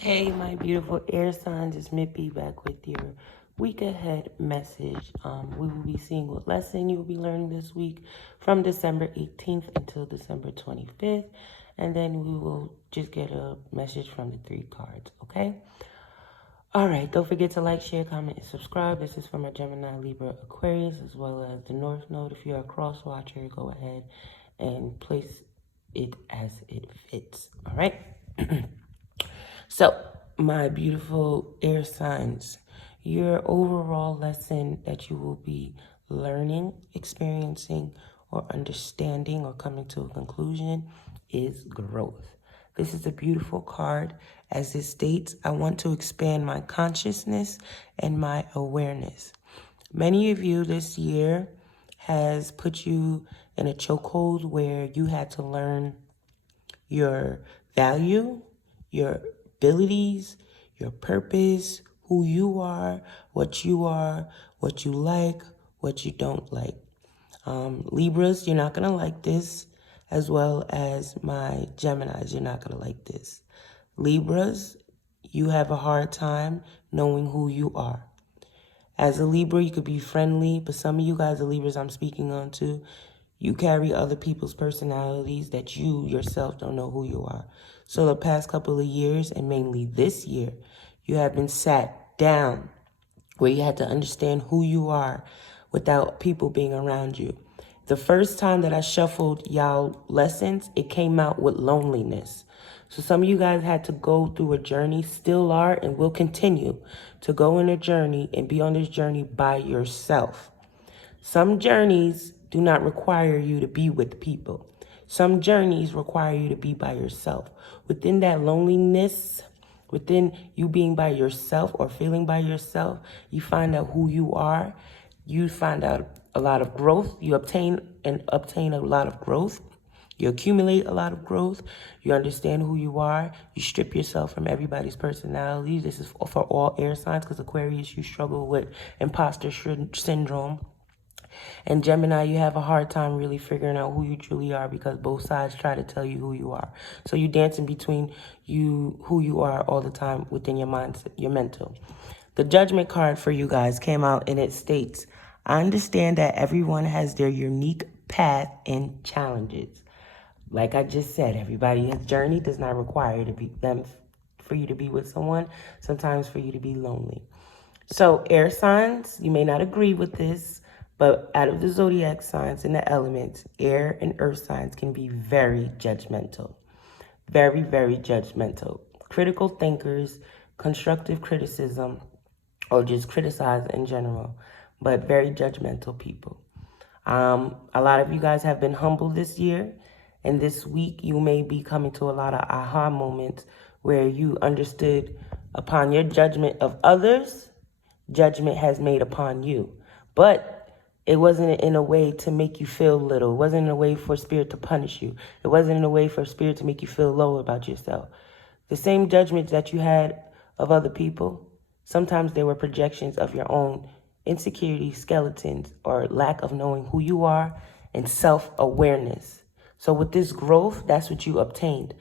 Hey, my beautiful air signs, it's Mitt Bee back with your week ahead message. We will be seeing what lesson you will be learning this week from December 18th until December 25th. And then we will just get a message from the 3 cards, okay? All right, don't forget to like, share, comment, and subscribe. This is for my Gemini, Libra, Aquarius, as well as the North Node. If you're a cross watcher, go ahead and place it as it fits, all right? So, my beautiful air signs, your overall lesson that you will be learning, experiencing, or understanding or coming to a conclusion is growth. This is a beautiful card. As it states, I want to expand my consciousness and my awareness. Many of you this year has put you in a chokehold where you had to learn your value, your abilities, your purpose, who you are, what you like, what you don't like. Libras, you're not going to like this, as well as my Geminis, you're not going to like this. Libras, you have a hard time knowing who you are. As a Libra, you could be friendly, but some of you guys, the Libras I'm speaking on to, you carry other people's personalities that you yourself don't know who you are. So the past couple of years, and mainly this year, you have been sat down where you had to understand who you are without people being around you. The first time that I shuffled y'all lessons, it came out with loneliness. So some of you guys had to go through a journey, still are, and will continue to go on a journey and be on this journey by yourself. Some journeys do not require you to be with people. Some journeys require you to be by yourself. Within that loneliness, within you being by yourself or feeling by yourself, you find out who you are. You find out a lot of growth. You obtain a lot of growth. You accumulate a lot of growth. You understand who you are. You strip yourself from everybody's personality. This is for all air signs because Aquarius, you struggle with imposter syndrome. And Gemini, you have a hard time really figuring out who you truly are because both sides try to tell you who you are. So you dance in between who you are all the time within your mindset, your mental. The judgment card for you guys came out and it states, I understand that everyone has their unique path and challenges. Like I just said, everybody's journey does not require for you to be with someone, sometimes for you to be lonely. So air signs, you may not agree with this, but out of the zodiac signs and the elements, air and earth signs can be very judgmental. Very, very judgmental. Critical thinkers, constructive criticism, or just criticize in general, but very judgmental people. A lot of you guys have been humble this year, and this week you may be coming to a lot of aha moments where you understood upon your judgment of others, judgment has made upon you. But it wasn't in a way to make you feel little. It wasn't in a way for spirit to punish you. It wasn't in a way for spirit to make you feel low about yourself. The same judgments that you had of other people, sometimes they were projections of your own insecurities, skeletons, or lack of knowing who you are and self-awareness. So with this growth, that's what you obtained.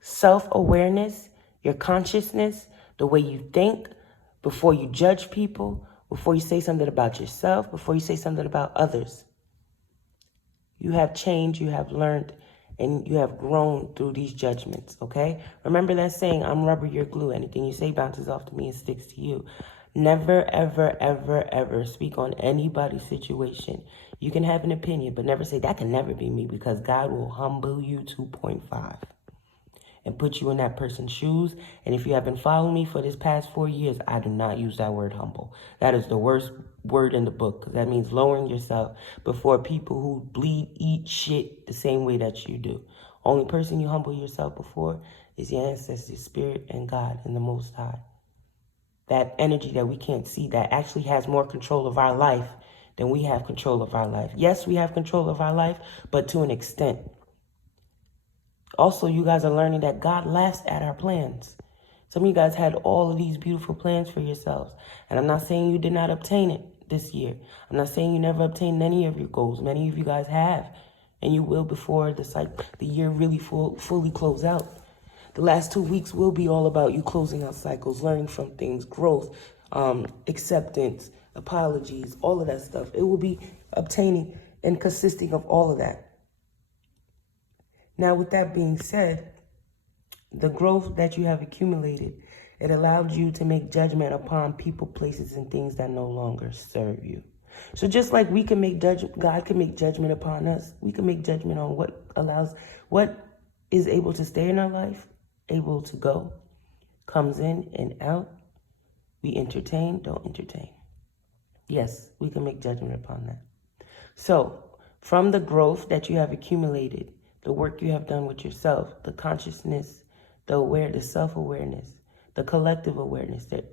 Self-awareness, your consciousness, the way you think, before you judge people, before you say something about yourself, before you say something about others. You have changed, you have learned, and you have grown through these judgments, okay? Remember that saying, I'm rubber, you're glue. Anything you say bounces off to me and sticks to you. Never, ever, ever, ever speak on anybody's situation. You can have an opinion, but never say, that can never be me, because God will humble you 2.5. and put you in that person's shoes. And if you have been following me for this past 4 years, I do not use that word humble. That is the worst word in the book, because that means lowering yourself before people who bleed, eat shit the same way that you do. Only person you humble yourself before is your ancestors, spirit, and God, and the Most High. That energy that we can't see that actually has more control of our life than we have control of our life. Yes, we have control of our life, but to an extent. Also, you guys are learning that God laughs at our plans. Some of you guys had all of these beautiful plans for yourselves. And I'm not saying you did not obtain it this year. I'm not saying you never obtained any of your goals. Many of you guys have. And you will before the year really fully close out. The last 2 weeks will be all about you closing out cycles, learning from things, growth, acceptance, apologies, all of that stuff. It will be obtaining and consisting of all of that. Now, with that being said, the growth that you have accumulated, it allowed you to make judgment upon people, places, and things that no longer serve you. So just like we can make judgment, God can make judgment upon us. We can make judgment on what is able to stay in our life, able to go, comes in and out. We entertain, don't entertain. Yes, we can make judgment upon that. So from the growth that you have accumulated, the work you have done with yourself, the consciousness, the self-awareness, the collective awareness, the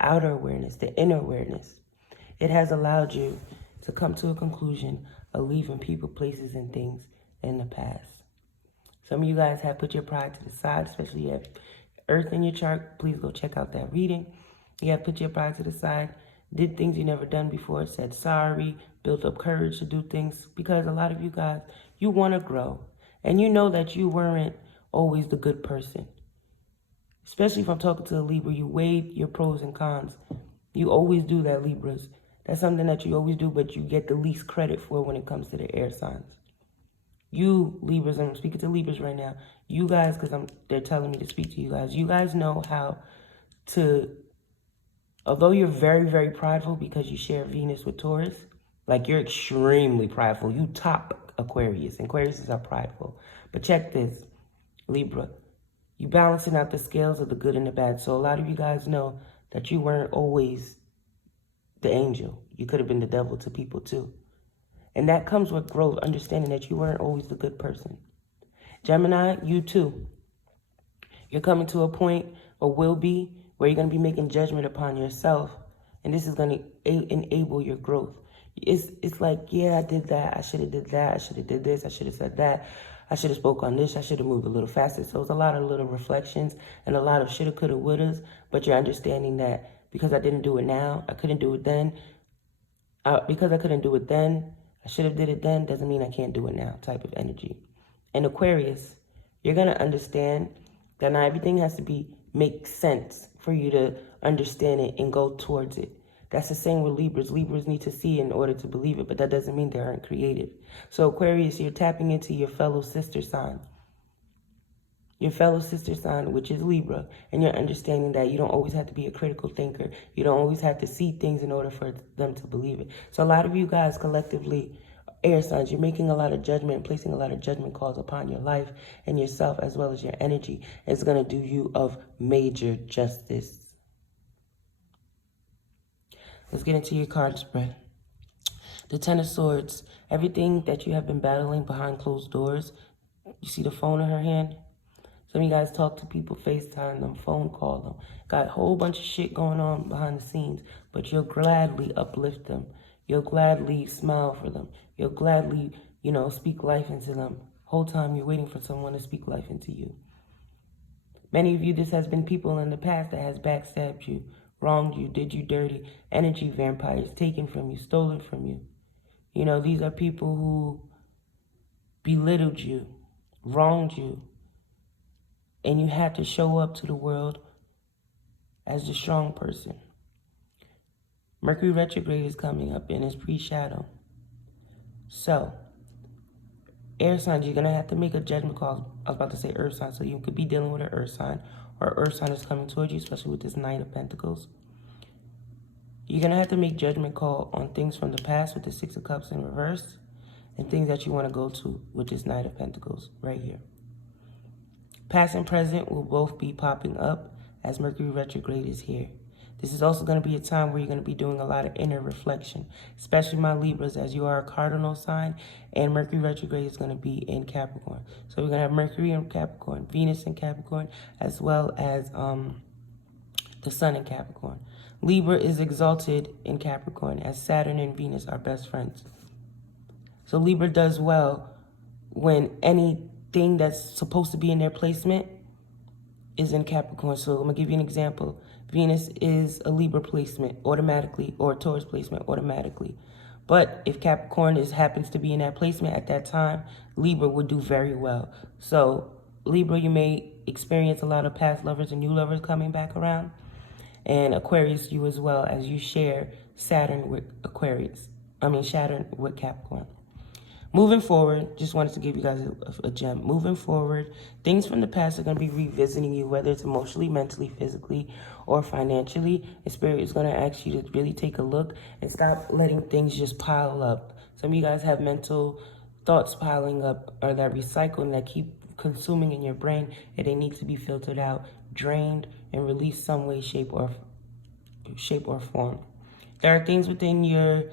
outer awareness, the inner awareness, it has allowed you to come to a conclusion of leaving people, places, and things in the past. Some of you guys have put your pride to the side, especially if you have Earth in your chart. Please go check out that reading. You have put your pride to the side, did things you never done before, said sorry, built up courage to do things, because a lot of you guys, you want to grow. And you know that you weren't always the good person. Especially if I'm talking to a Libra, you weighed your pros and cons. You always do that, Libras. That's something that you always do, but you get the least credit for when it comes to the air signs. You Libras, I'm speaking to Libras right now. You guys, because they're telling me to speak to you guys. You guys know how to, although you're very, very prideful because you share Venus with Taurus, like you're extremely prideful. You top Aquarius. Aquarius are prideful. But check this, Libra. You balancing out the scales of the good and the bad. So a lot of you guys know that you weren't always the angel. You could have been the devil to people too. And that comes with growth, understanding that you weren't always the good person. Gemini, you too. You're coming to a point, or will be, where you're going to be making judgment upon yourself. And this is going to enable your growth. It's like, yeah, I did that. I should have did that. I should have did this. I should have said that. I should have spoke on this. I should have moved a little faster. So it's a lot of little reflections and a lot of shoulda, coulda, wouldas. But you're understanding that because I didn't do it now, I couldn't do it then. Because I couldn't do it then, I should have did it then, doesn't mean I can't do it now type of energy. And Aquarius, you're going to understand that not everything has to make sense for you to understand it and go towards it. That's the same with Libras. Libras need to see in order to believe it, but that doesn't mean they aren't creative. So Aquarius, you're tapping into your fellow sister sign. Your fellow sister sign, which is Libra, and you're understanding that you don't always have to be a critical thinker. You don't always have to see things in order for them to believe it. So a lot of you guys collectively, air signs, you're making a lot of judgment, placing a lot of judgment calls upon your life and yourself as well as your energy. It's going to do you of major justice. Let's get into your card spread. The Ten of Swords, everything that you have been battling behind closed doors. You see the phone in her hand? Some of you guys talk to people, FaceTime them, phone call them. Got a whole bunch of shit going on behind the scenes, but you'll gladly uplift them. You'll gladly smile for them. You'll gladly, speak life into them. Whole time you're waiting for someone to speak life into you. Many of you, this has been people in the past that has backstabbed you, wronged you, did you dirty, energy vampires, taken from you, stolen from you. These are people who belittled you, wronged you, and you had to show up to the world as the strong person. Mercury retrograde is coming up in its pre-shadow. So, air signs, you're going to have to make a judgment call. I was about to say earth sign, so you could be dealing with an earth sign, or earth sign is coming towards you, especially with this Knight of Pentacles. You're going to have to make judgment call on things from the past with the Six of Cups in reverse, and things that you want to go to with this Knight of Pentacles right here. Past and present will both be popping up as Mercury retrograde is here. This is also going to be a time where you're going to be doing a lot of inner reflection, especially my Libras, as you are a cardinal sign, and Mercury retrograde is going to be in Capricorn. So we're going to have Mercury in Capricorn, Venus in Capricorn, as well as the Sun in Capricorn. Libra is exalted in Capricorn, as Saturn and Venus are best friends. So Libra does well when anything that's supposed to be in their placement is in Capricorn. So I'm going to give you an example. Venus is a Libra placement automatically, or a Taurus placement automatically. But if Capricorn happens to be in that placement at that time, Libra would do very well. So Libra, you may experience a lot of past lovers and new lovers coming back around. And Aquarius, you as well, as you share Saturn with Saturn with Capricorn. Moving forward, just wanted to give you guys a gem. Moving forward, things from the past are going to be revisiting you, whether it's emotionally, mentally, physically, or financially. And Spirit is going to ask you to really take a look and stop letting things just pile up. Some of you guys have mental thoughts piling up, or that recycling that keep consuming in your brain, and they need to be filtered out, drained, and released some way, shape, or form. There are things within your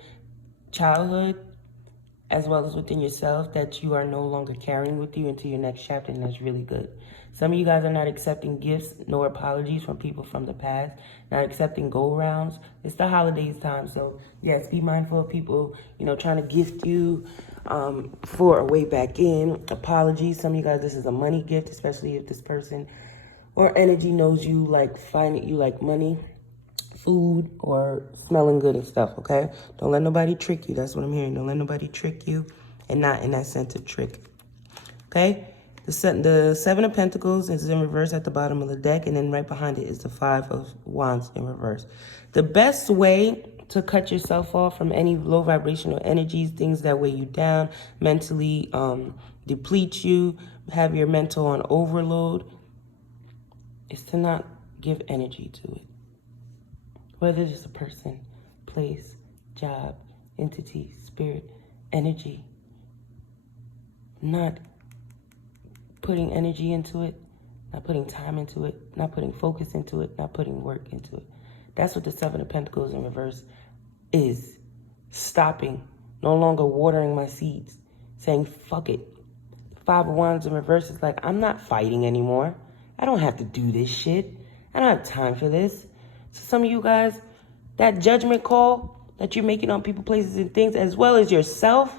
childhood as well as within yourself that you are no longer carrying with you into your next chapter, and that's really good. Some of you guys are not accepting gifts nor apologies from people from the past, not accepting go-rounds. It's the holidays time, so yes, be mindful of people, trying to gift you for a way back in. Apologies. Some of you guys, this is a money gift, especially if this person or energy knows you like money, food, or smelling good and stuff, okay? Don't let nobody trick you. That's what I'm hearing. Don't let nobody trick you, and not in that sense of trick, okay? The Seven of Pentacles is in reverse at the bottom of the deck, and then right behind it is the Five of Wands in reverse. The best way to cut yourself off from any low vibrational energies, things that weigh you down, mentally deplete you, have your mental on overload, is to not give energy to it. Whether it's a person, place, job, entity, spirit, energy. Not putting energy into it, not putting time into it, not putting focus into it, not putting work into it. That's what the Seven of Pentacles in reverse is. Stopping, no longer watering my seeds, saying fuck it. Five of Wands in reverse is like, I'm not fighting anymore. I don't have to do this shit. I don't have time for this. So some of you guys, that judgment call that you're making on people, places, and things, as well as yourself,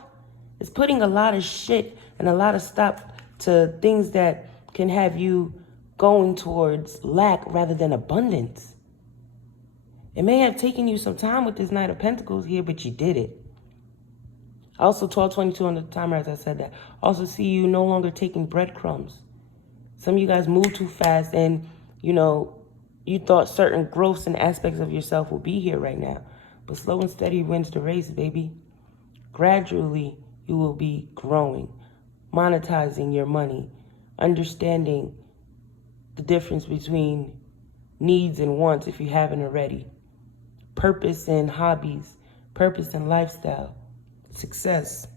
is putting a lot of shit and a lot of stop to things that can have you going towards lack rather than abundance. It may have taken you some time with this Knight of Pentacles here, but you did it. Also, 1222 on the timer as I said that. Also see you no longer taking breadcrumbs. Some of you guys move too fast, and, you thought certain growths and aspects of yourself will be here right now. But slow and steady wins the race, baby. Gradually, you will be growing, monetizing your money, understanding the difference between needs and wants if you haven't already. Purpose and hobbies, purpose and lifestyle, success,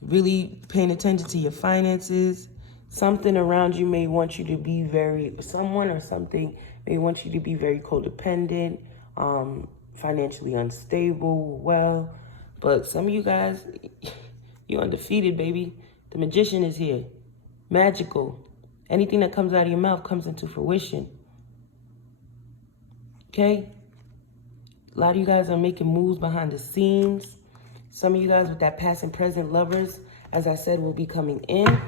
really paying attention to your finances. Something around you may want you to be someone or something may want you to be very codependent, financially unstable, but some of you guys, you're undefeated, baby. The magician is here. Magical. Anything that comes out of your mouth comes into fruition. Okay? A lot of you guys are making moves behind the scenes. Some of you guys with that past and present lovers, as I said, will be coming in.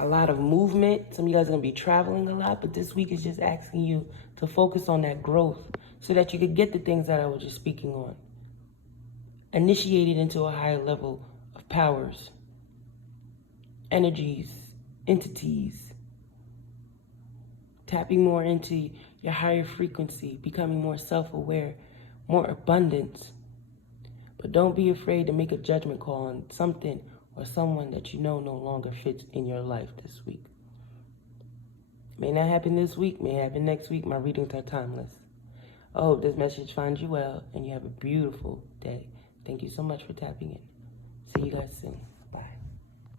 A lot of movement. Some of you guys are going to be traveling a lot, but this week is just asking you to focus on that growth so that you could get the things that I was just speaking on. Initiate it into a higher level of powers, energies, entities. Tapping more into your higher frequency, becoming more self-aware, more abundance. But don't be afraid to make a judgment call on something or someone that you know no longer fits in your life this week. May not happen this week, may happen next week. My readings are timeless. I hope this message finds you well and you have a beautiful day. Thank you so much for tapping in. See you guys soon. Bye.